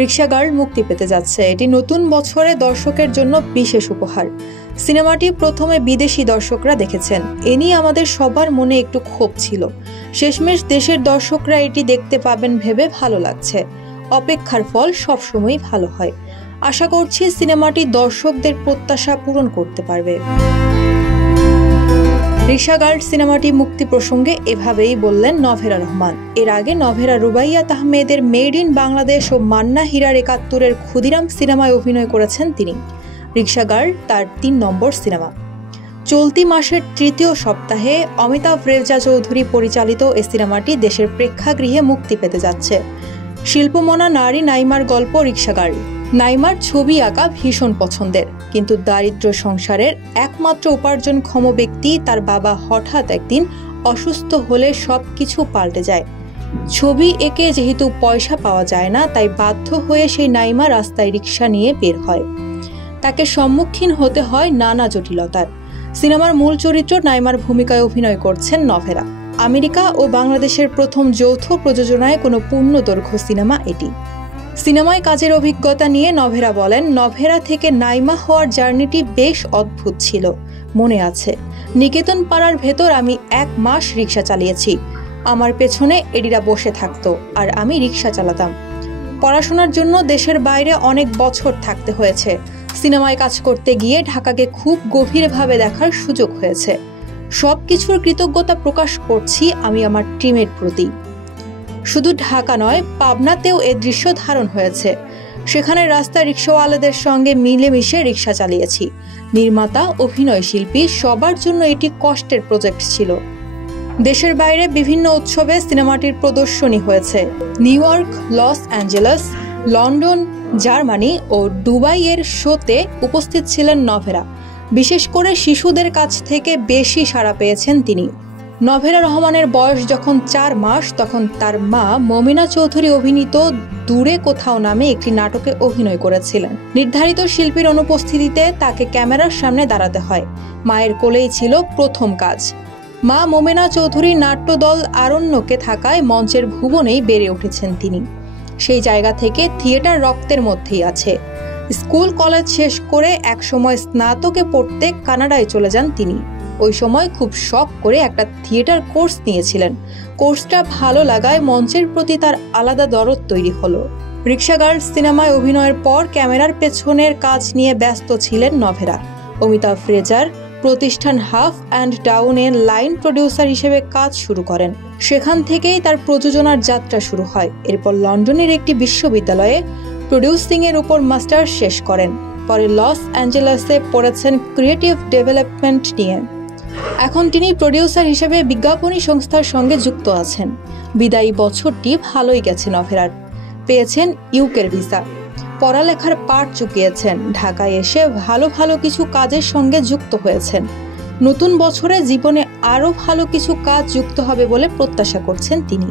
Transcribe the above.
রিক্সা girl মুক্তি পেতে যাচ্ছে। এটি নতুন বছরে দর্শকের জন্য বিশেষ উপহার। সিনেমাটি প্রথমে বিদেশি দর্শকরা দেখেছেন, এ নিয়ে আমাদের সবার মনে একটু ক্ষোভ ছিল। শেষমেশ দেশের দর্শকরা এটি দেখতে পাবেন ভেবে ভালো লাগছে। অপেক্ষার ফল সবসময়ই ভালো হয়। আশা করছি সিনেমাটি দর্শকদের প্রত্যাশা পূরণ করতে পারবে। রিক্সা গার্ল সিনেমাটি মুক্তি প্রসঙ্গে এভাবেই বললেন নভেরা রহমান। এর আগে নভেরা রুবাইয়াত আহমেদের মেড ইন বাংলাদেশ ও মান্না হীরার ৭১-এর ক্ষুদিরাম সিনেমায় অভিনয় করেছেন তিনি। রিক্সা গার্ল তার ৩ নম্বর সিনেমা। চলতি মাসের ৩য় সপ্তাহে অমিতাভ রেজা চৌধুরী পরিচালিত এই সিনেমাটি দেশের প্রেক্ষাগৃহে মুক্তি পেতে যাচ্ছে। শিল্পমনা নারী নাইমার গল্প রিক্সা গার্ল। নাইমার ছবি আঁকা ভীষণ পছন্দের, কিন্তু দারিদ্র সংসারের একমাত্র উপার্জনক্ষম ব্যক্তি তার বাবা হঠাৎ একদিন অসুস্থ হলে সবকিছু পাল্টে যায়। ছবি এঁকে যেহেতু পয়সা পাওয়া যায় না, তাই বাধ্য হয়ে সেই নাইমা রাস্তায় রিক্সা নিয়ে বের হয়। তাকে সম্মুখীন হতে হয় নানা জটিলতার। সিনেমার মূল চরিত্র নাইমার ভূমিকায় অভিনয় করছেন নভেরা। আমেরিকা ও বাংলাদেশের প্রথম যৌথ প্রযোজনায় কোনো পূর্ণদৈর্ঘ্য সিনেমা এটি। সিনেমায় কাজের অভিজ্ঞতা নিয়ে নভেরা বলেন, নভেরা থেকে নাইমা হওয়ার জার্নিটি বেশ অদ্ভুত ছিল। মনে আছে, নিকেতন পাড়ার ভেতর আমি ১ মাস রিক্সা চালিয়েছি। আমার পেছনে এডিরা বসে থাকতো আর আমি রিক্সা চালাতাম। পড়াশোনার জন্য দেশের বাইরে অনেক বছর থাকতে হয়েছে। সিনেমায় কাজ করতে গিয়ে ঢাকাকে খুব গভীরভাবে দেখার সুযোগ হয়েছে। সবকিছুর কৃতজ্ঞতা প্রকাশ করছি আমি আমার টিমের প্রতি। শুধু ঢাকা নয়, পাবনাতেও এ দৃশ্য ধারণ হয়েছে। সেখানে রাস্তা রিক্সাওয়ালাদের সঙ্গে মিলেমিশে রিক্সা চালিয়েছি। নির্মাতা, অভিনয় শিল্পী সবার জন্য এটি কষ্টের প্রজেক্ট ছিল। দেশের বাইরে বিভিন্ন উৎসবে সিনেমাটির প্রদর্শনী হয়েছে। New York, Los Angeles, London, Germany ও দুবাইয়ের শোতে উপস্থিত ছিলেন নভেরা। বিশেষ করে শিশুদের কাছ থেকে বেশি সাড়া পেয়েছেন তিনি। নভেরা রহমানের বয়স যখন ৪ মাস, তখন তার মা মমিনা চৌধুরী অভিনীত দূরে কোথাও নামে একটি নাটকে অভিনয় করেছিলেন। নির্ধারিত শিল্পীর অনুপস্থিতিতে তাকে ক্যামেরার সামনে দাঁড়াতে হয়। মায়ের কোলেই ছিল প্রথম কাজ। মা মমিনা চৌধুরী নাট্যদল আরণ্যকে থাকায় মঞ্চের ভুবনেই বেড়ে উঠেছেন তিনি। সেই জায়গা থেকে থিয়েটার রক্তের মধ্যেই আছে। স্কুল কলেজ শেষ করে একসময় স্নাতকে পড়তে কানাডায় চলে যান তিনি। ওই সময় খুব শখ করে একটা থিয়েটার কোর্স নিয়েছিলেন। কোর্সটা ভালো লাগায় মঞ্চের প্রতি তার আলাদা দরদ তৈরি হলো। রিক্সা গার্ল সিনেমায় অভিনয়ের পর ক্যামেরার পেছনের কাজ নিয়ে ব্যস্ত ছিলেন নভেরা। অমিতাভ রেজার প্রতিষ্ঠান হাফ অ্যান্ড ডাউনে লাইন প্রডিউসার হিসেবে কাজ শুরু করেন। সেখান থেকেই তার প্রযোজনার যাত্রা শুরু হয়। এরপর লন্ডনের একটি বিশ্ববিদ্যালয়ে প্রডিউসিং এর উপর মাস্টার্স শেষ করেন। পরে লস অ্যাঞ্জেলেসে পড়েছেন ক্রিয়েটিভ ডেভেলপমেন্ট নিয়ে। এখন তিনি প্রডিউসার হিসেবে বিজ্ঞাপনী সংস্থার সঙ্গে যুক্ত আছেন। বিদায়ী বছরটি ভালোই গেছে নভেরার। পেয়েছেন ইউকের ভিসা, পড়ালেখার পাঠ চুকিয়েছেন, ঢাকায় এসে ভালো ভালো কিছু কাজের সঙ্গে যুক্ত হয়েছেন। নতুন বছরে জীবনে আরও ভালো কিছু কাজ যুক্ত হবে বলে প্রত্যাশা করছেন তিনি।